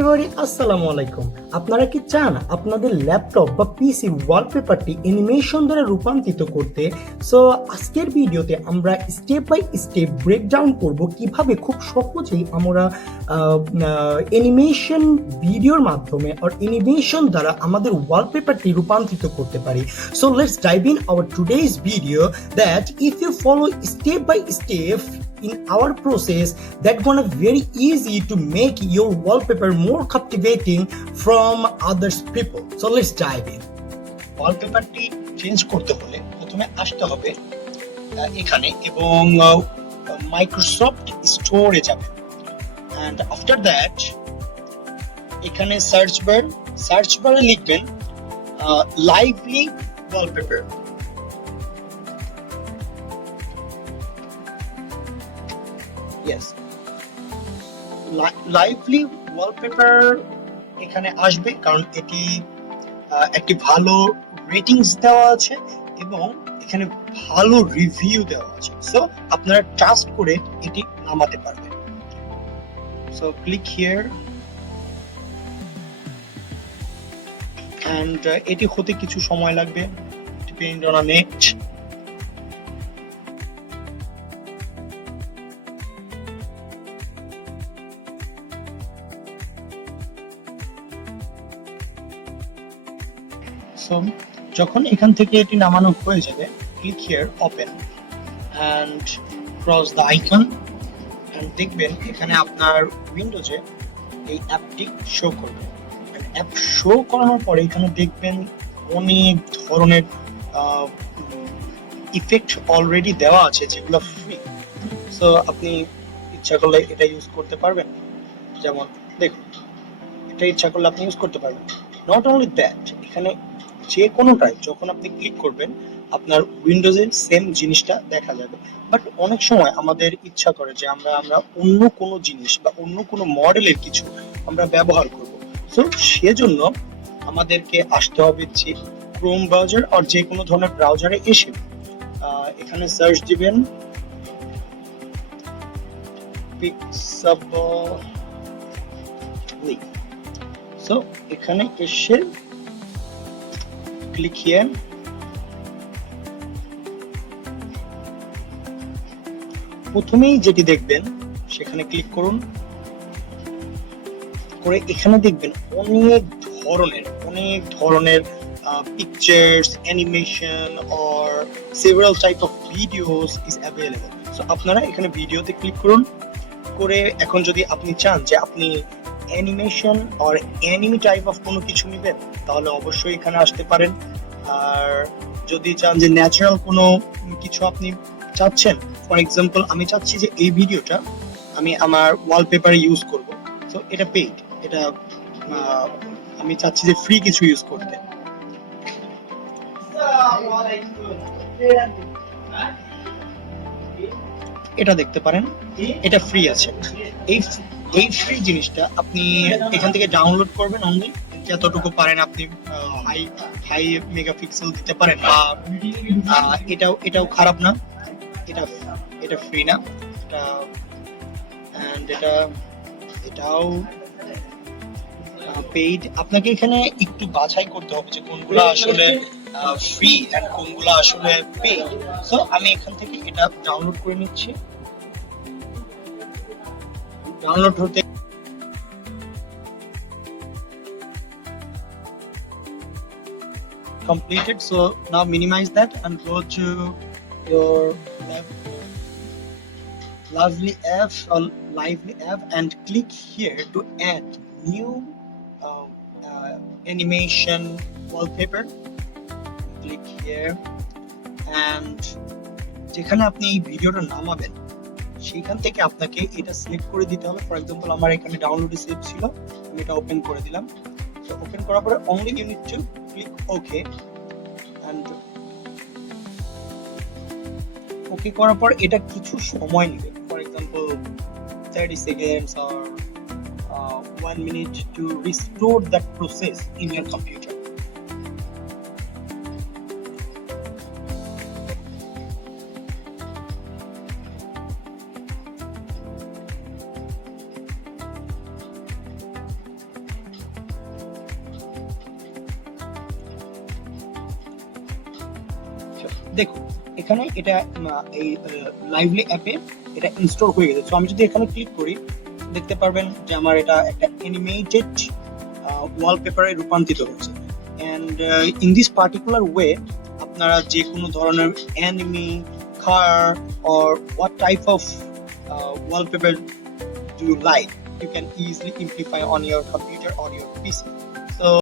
এবারে আসসালামু আলাইকুম। আপনারা কি চান আপনাদের ল্যাপটপ বা পিসি ওয়ালপেপারটি অ্যানিমেশন দ্বারা রূপান্তরিত করতে? সো আজকের ভিডিওতে আমরা স্টেপ বাই স্টেপ ব্রেকডাউন করব কিভাবে খুব সহজেই আমরা অ্যানিমেশন ভিডিওর মাধ্যমে আর অ্যানিমেশন দ্বারা আমাদের ওয়ালপেপারটি রূপান্তরিত করতে পারি। So let's dive in our today's video that if you follow step by step in our process that gonna very easy to make your wallpaper more captivating from others people. So let's dive in. ওয়ালপেপারটি change করতে হলে প্রথমে আসতে হবে এখানে এবং Microsoft স্টোরে যাবে, and after that এখানে সার্চ বারে লিখবেন lively wallpaper. Yes, lively wallpaper এখানে আসবে কারণ এটি একটি ভালো রেটিংস দেওয়া আছে এবং এখানে ভালো রিভিউ দেওয়া আছে। সো আপনারা ট্রাস্ট করে এটি নামাতে পারবেন। সো ক্লিক হিয়ার, এন্ড এটি হতে কিছু সময় লাগবে, depend on a net. So যখন এখান থেকে এটি নামানো হয়ে যাবে, click here open and cross the icon, and দেখবেন এখানে আপনার উইন্ডোজে এই অ্যাপটি শো করবে। অ্যাপ শো করানোর পরে এখানে দেখবেন অনেক ধরনের ইফেক্ট অলরেডি দেওয়া আছে যেগুলো ফ্রি। সো আপনি ইচ্ছা করলে এটা ইউজ করতে পারবেন। যেমন দেখুন, এটা ইচ্ছা করলে আপনি ইউজ করতে পারবেন। নট অনলি দ্যাট, এখানে যে কোনোটাই যখন আপনি ক্লিক করবেন আপনার উইন্ডোজের সেম জিনিসটা দেখা যাবে। বাট অনেক সময় আমাদের ইচ্ছা করে যে আমরা অন্য কোনো জিনিস বা অন্য কোনো মডেলের কিছু আমরা ব্যবহার করব। সো সেজন্য আমাদেরকে আসতে হবে যে ক্রোম ব্রাউজার আর যে কোনো ধরনের ব্রাউজারে এসে এখানে সার্চ দিবেন পিক্সাবলি। সো এখানে এসে ক্লিক হিয়ার, প্রথমেই যেটি দেখবেন সেখানে ক্লিক করুন। করে এখানে দেখবেন অনেক ধরনের pictures, animation or several type of videos is available. So আপনারা এখানে ভিডিওতে ক্লিক করুন। করে এখন যদি আপনি চান যে আপনি animation or enemy type of কোনো কিছু নেবেন তাহলে অবশ্যই এখানে আসতে পারেন। আর যদি চান যে ন্যাচারাল কোনো কিছু আপনি চাচ্ছেন, ফর এক্সাম্পল আমি চাচ্ছি যে এই ভিডিওটা আমি আমার ওয়ালপেপারে ইউজ করব। সো এটা পেইড, এটা আমি চাচ্ছি যে ফ্রি কিছু ইউজ করতে। এটা দেখতে পারেন, এটা ফ্রি আছে। এই ফ্রি জিনিসটা আপনি এখান থেকে ডাউনলোড করবেন অনলি, যতটুকু পারেন আপনি হাই মেগাপিক্সেল দিতে পারেন। বা এটাও খারাপ না, এটা ফ্রি না, এটাও পেইড। আপনাকে এখানে একটু বাছাই করতে হবে যে কোনগুলো আসলে ফ্রি এন্ড কোনগুলো আসলে পেইড। সো আমি এখান থেকে এটা ডাউনলোড করে নিচ্ছি। ডাউনলোড হতে completed. So now minimize that and go to your lively app and click here to add new animation wallpaper. Click here, and যেখানে আপনি এই ভিডিওটা নামাবেন সেখান থেকে আপনাকে এটা সিলেক্ট করে দিতে হবে। ফর এক্সাম্পল আমার এখানে ডাউনলোডে সেভ ছিল, আমি এটা ওপেন করে দিলাম। সো ওপেন করার পরে only you need to click okay, and okay করার পর এটা কিছু সময় নেবে, for example 30 seconds or 1 minute to restore that process in your computer. দেখুন এখানে এটা এই লাইভলি অ্যাপে এটা ইনস্টল হয়ে গেছে। সো আমি যদি এখানে ক্লিক করি দেখতে পারবেন যে আমার এটা একটা অ্যানিমেটেড ওয়ালপেপারে রূপান্তরিত হচ্ছে। And in this particular way আপনারা যে কোনো ধরনের anime, car or what type of wallpaper do you like, you can easily amplify on your computer or your PC.